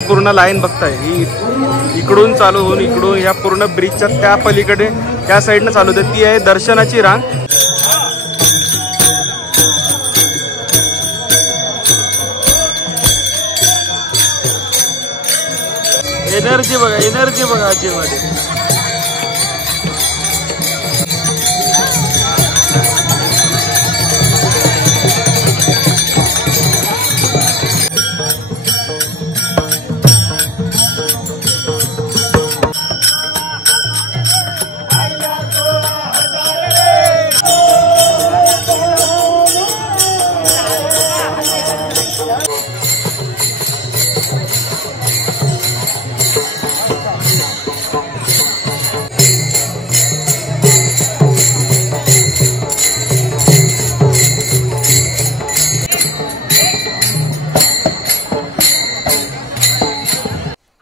पूर्ण लाईन बघताय ही इकडून चालू होऊन इकडून या पूर्ण ब्रिजच्या त्या पलीकडे त्या साईडनं चालू होते, ती आहे दर्शनाची रांग। एनर्जी बघा आजीमध्ये।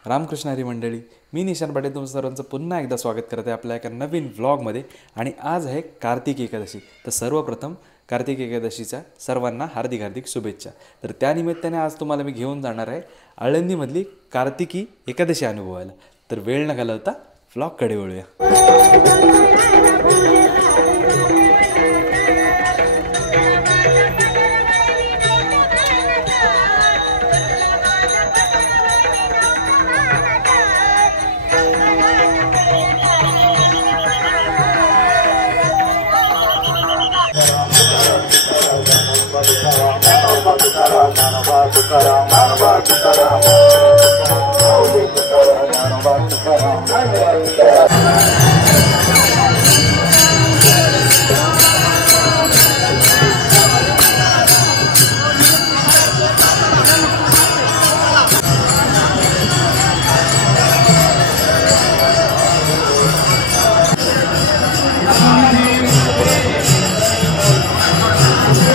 रामकृष्ण हरी मंडळी, मी निशान पाटील तुमचं सर्वांचं पुन्हा एकदा स्वागत करते आपल्या एका नवीन व्लॉगमध्ये। आणि आज आहे कार्तिक एकादशी। तर सर्वप्रथम कार्तिक एकादशीच्या सर्वांना हार्दिक हार्दिक शुभेच्छा। तर त्यानिमित्ताने आज तुम्हाला मी घेऊन जाणार आहे आळंदीमधली कार्तिकी एकादशी अनुभवायला। तर वेळ न घालवता व्लॉगकडे वळूया।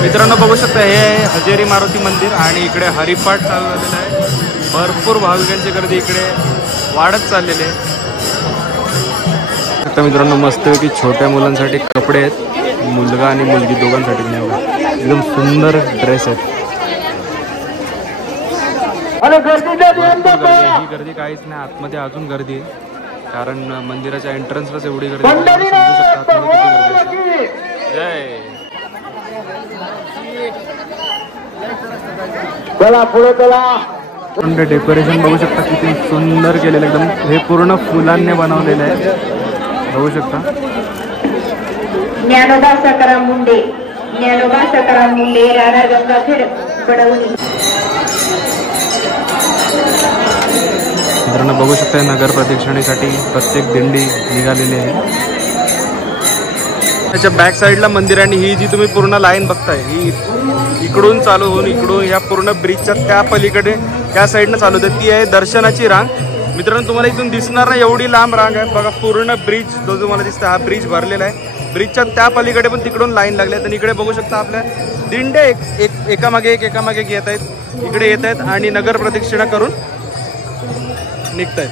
मित्रांनो बघू शकता हे आहे हजेरी मारुती मंदिर आणि इकडे हरिपाठ चालू झालेला आहे। भरपूर भाविकांची गर्दी इकडे वाढत चाललेली आहे। आता मित्रांनो मस्तपैकी छोट्या मुलांसाठी कपडे आहेत, मुलगा आणि मुलगी दोघांसाठी एकदम सुंदर ड्रेस आहेत। ही गर्दी काहीच नाही, आतमध्ये अजून गर्दी आहे कारण मंदिराच्या एंट्रन्सलाच एवढी गर्दी आहे। समजू शकता आतमध्ये किती गर्दी आहे। जय डेकोरेशन बघू शकता किती सुंदर केलेलं, एकदम हे पूर्ण फुलांनी बनवलेलं आहे। बघू शकता ज्ञानोबा सकाराम मुंडे राणा गंगाखेड बडवली। मित्रांनो बघू शकता नगर प्रदक्षिणेसाठी प्रत्येक दिंडी निघालेली आहे। त्याच्या बॅक साईडला मंदिर आणि ही जी तुम्ही पूर्ण लाईन बघताय ही इकडून चालू होऊन इकडून या पूर्ण ब्रिजच्या त्या पलीकडे त्या साईडनं चालू होते, ती आहे दर्शनाची रांग। मित्रांनो तुम्हाला इथून दिसणार नाही एवढी लांब रांग आहे बघा। पूर्ण ब्रिज जो तुम्हाला दिसतं हा ब्रिज भरलेला आहे। ब्रिजच्या त्या पलीकडे पण तिकडून लाईन लागली आहे। तर इकडे बघू शकता आपल्या दिंडे एकामागे एक येत आहेत, इकडे येत आहेत आणि नगर प्रदक्षिणा करून निघत आहेत।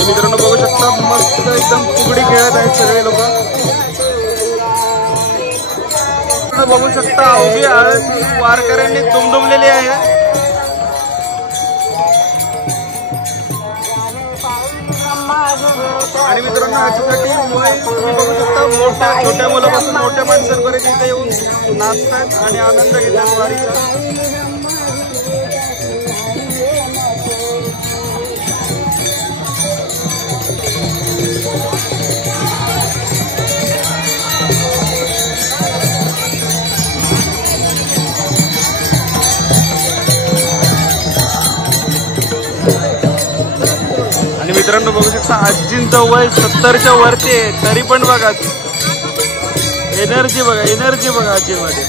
मित्रांनो बघू शकता मस्त एकदम फुगडी खेळत आहेत सगळे लोक। बघू शकता अवघी वारकऱ्यांनी दुमदुमलेली आहे। आणि मित्रांनो ह्याच्यासाठी वय तुम्ही बघू शकता मोठ्या छोट्या मुलापासून मोठ्या माणसांपर्यंत इथे येऊन नाचतात आणि आनंद घेतात वारीचा. मित्रांनो बघू शकता आजींचं वय 70च्या वरती आहे, तरी पण बघा एनर्जी बघा आजीमध्ये.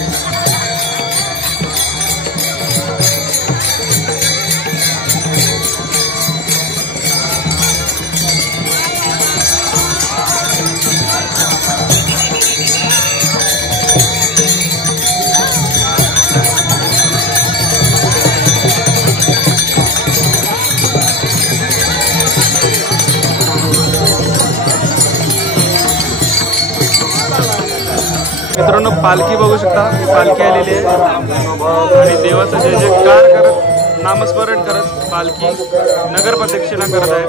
मित्रांनो पालखी बघू शकता, पालखी आलेली आहे आणि देवाचं जय जयकार करत नामस्मरण करत पालखी नगर प्रदक्षिणा करत आहे.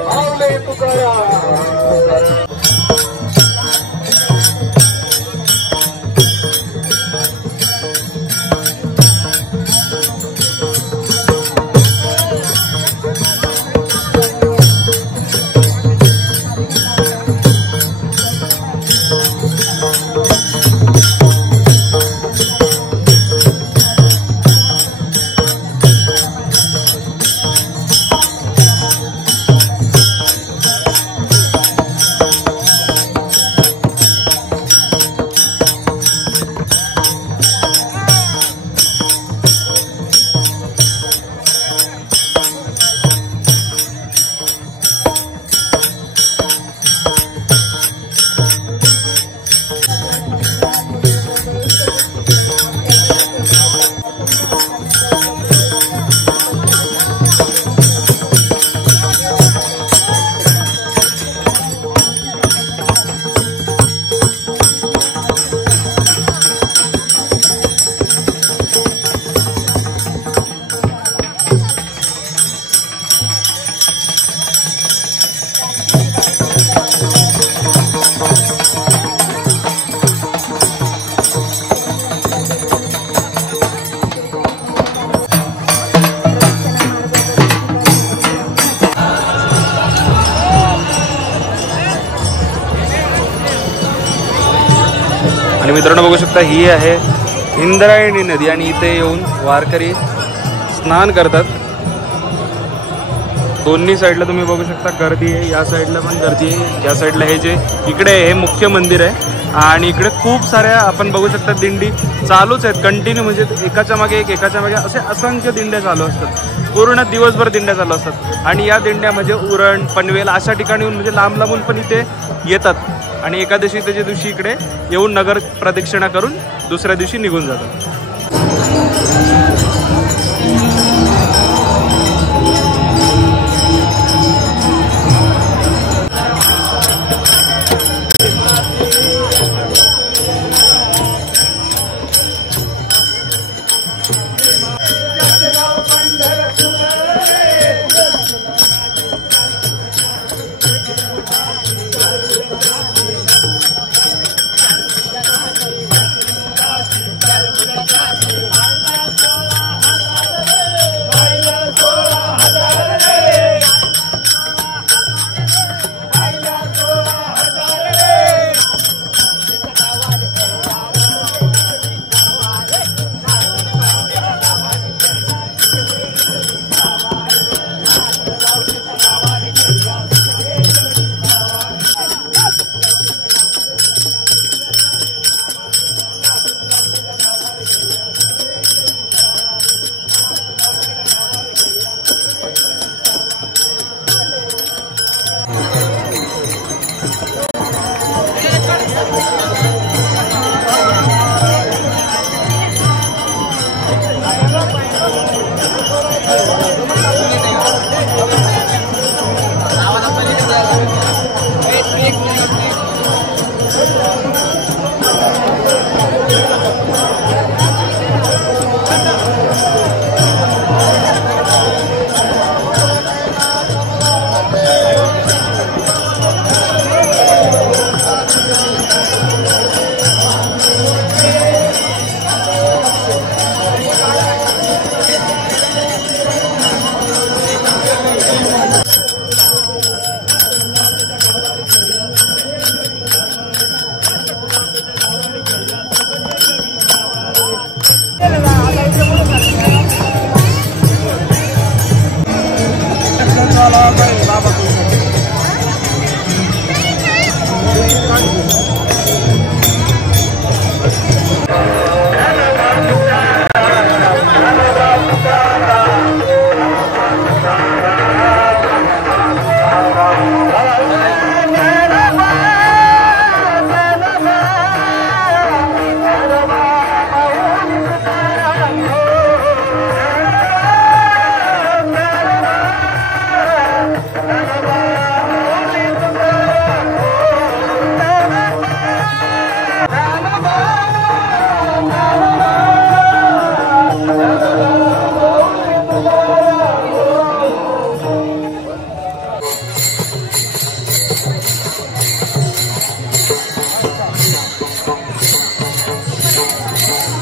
आणि मित्रांनो बघू शकता ही आहे इंद्रायणी नदी आणि इथे येऊन वारकरी स्नान करतात. दोन्ही साईडला तुम्ही बघू शकता गर्दी आहे, या साईडला पण गर्दी आहे. या साईडला हे जे इकडे हे मुख्य मंदिर आहे आणि इकडे खूप साऱ्या आपण बघू शकता दिंडी चालूच आहेत कंटिन्यू, म्हणजे एकाच्या मागे एक एकाच्या मागे असे असंख्य दिंड्या चालू असतात. पूर्ण दिवसभर दिंड्या चालू असतात आणि या दिंड्या म्हणजे उरण पनवेल अशा ठिकाणी म्हणजे लांब लांबून पण इथे येतात आणि एकादशी त्याच्या दिवशी इकडे येऊन नगर प्रदक्षिणा करून दुसऱ्या दिवशी निघून जातात.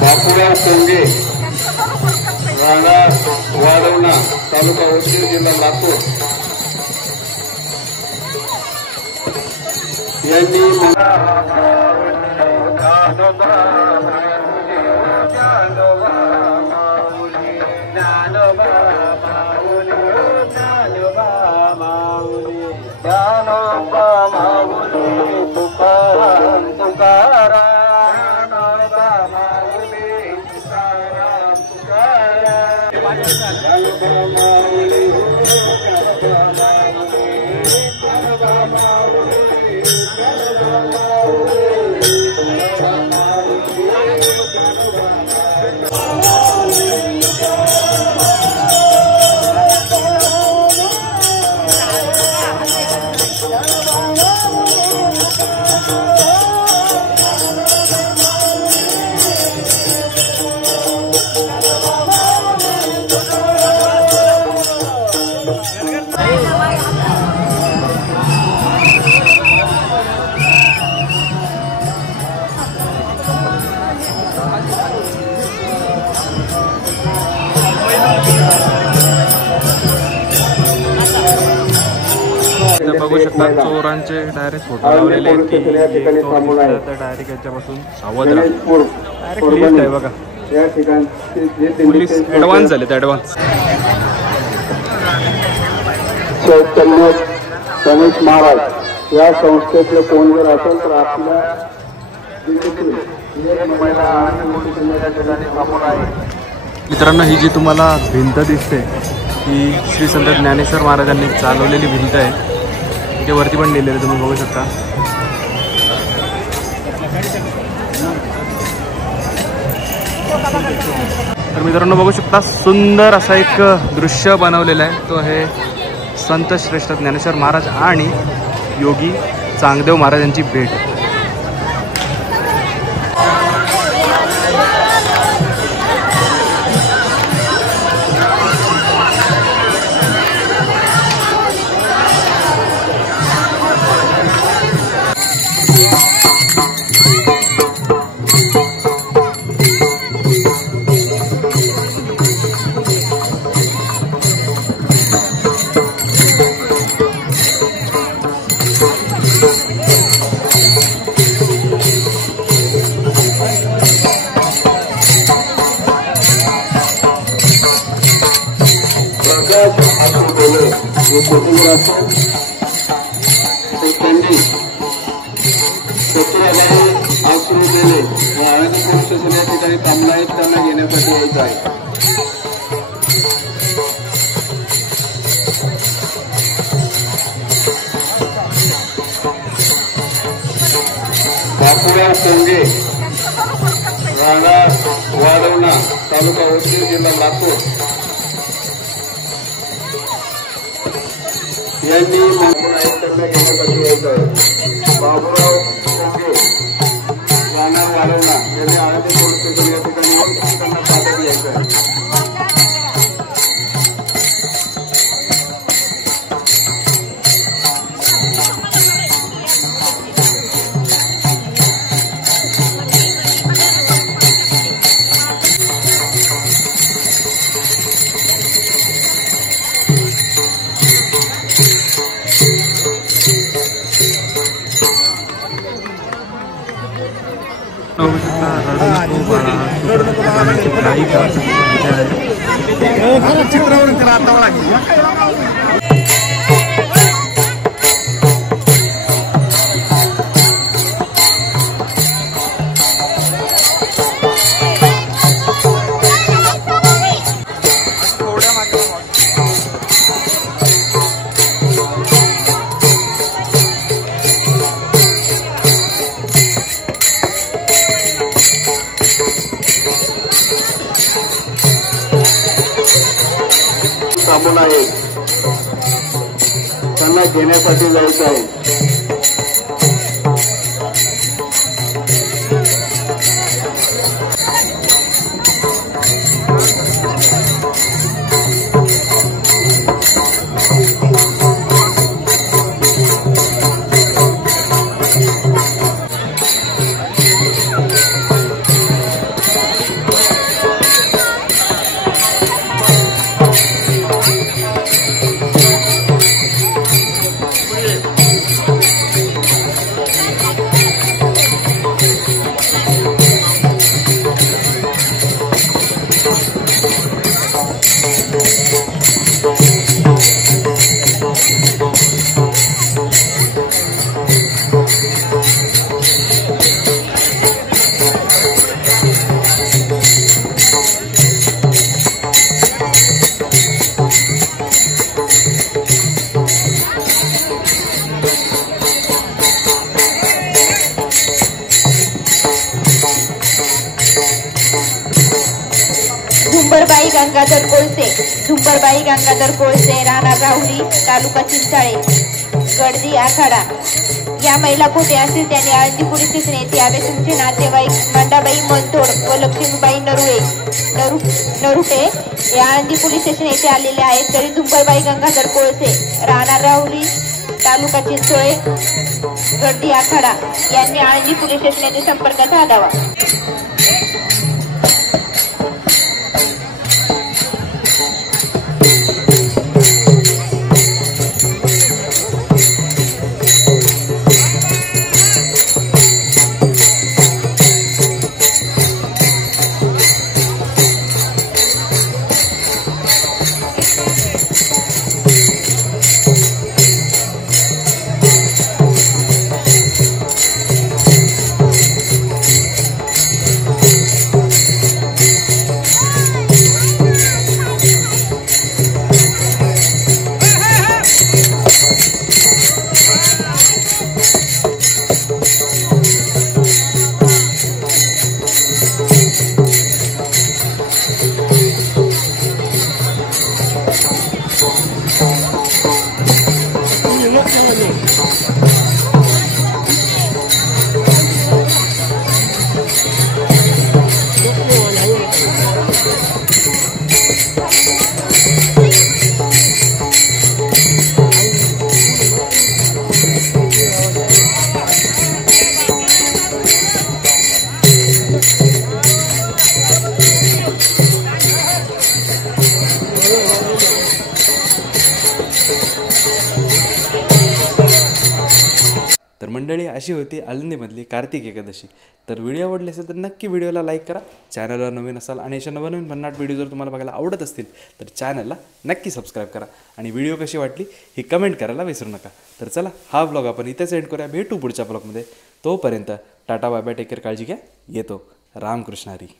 बापूराव कोंगे, राणा वाढवणा, तालुका उदगीर, जिल्हा लातूर यांनी बघू शकता चोरांचे डायरेक्ट फोटो लावलेले आहेत की डायरेक्ट याच्यापासून सावध राहा. डायरेक्ट लिस्ट आहे बघा, पोलीस ऍडव्हान्स झालेत ऍडव्हान्स. चैतन्य गणेश महाराज या संस्थेतले कोण जर असेल तर आपल्या मित्रांनो, ही जी तुम्हाला भिंत दिसते ही श्री संत ज्ञानेश्वर महाराजांनी चालवलेली भिंत आहे. इथे वरती पण लिहिलेलं तुम्ही बघू शकता. तर मित्रांनो बघू शकता, सुंदर असा एक दृश्य बनवलेलं आहे. तो आहे संत श्रेष्ठ ज्ञानेश्वर महाराज आणि योगी चांगदेव महाराज यांची भेट. फोटोग्राफर त्यांनी सत्राबाई आसरू दिले व आळंदी पोलीस स्टेशन या ठिकाणी थांबला आहेत, त्यांना घेण्यासाठी येत आहे. बापूराव कोंगे, राणा वाढवणा, तालुका उदगीर, जिल्हा लातूर यांनी त्यांना घेण्यासाठी येत आहे. बाबूराव कोंगे, राणा वाढवणा यांनी आळंदी पोलीस स्टेशन या ठिकाणी येऊन त्यांना ताब्यात घ्यायचं आहे. खूप काही थांबून आहे त्यांना घेण्यासाठी जायचं आहे. झुंबरबाई गंगाधर कोळसे राणा राहुरी तालुका चिंचाळे गडदी आखाडा या महिला कुठे असतील त्यांनी आळंदी पोलीस स्टेशन येथे यावे. तुमचे नातेवाईक मंडाबाई मनतोड व लक्ष्मीबाई नरुटे या आळंदी पोलीस स्टेशन येथे आलेले आहेत. तरी झुंबरबाई गंगाधर कोळसे राणा राहुरी तालुका चिंचोळे गडदी आखाडा यांनी आळंदी पोलीस स्टेशन येथे संपर्क साधावा. तर मंडळी अशी होती आळंदीमधली कार्तिक एकादशी. तर व्हिडिओ आवडले असेल तर नक्की व्हिडिओला लाईक करा. चॅनलला नवीन असाल आणि अशा नवीन भन्नाट व्हिडिओ जर तुम्हाला बघायला आवडत असतील तर चॅनलला नक्की सबस्क्राईब करा. आणि व्हिडिओ कशी वाटली ही कमेंट करायला विसरू नका. तर चला हा व्लॉग आपण इथेच एंड करूया. भेटू पुढच्या ब्लॉगमध्ये. तोपर्यंत tata bye bye, take care, काळजी घ्या. येतो. रामकृष्ण हरी.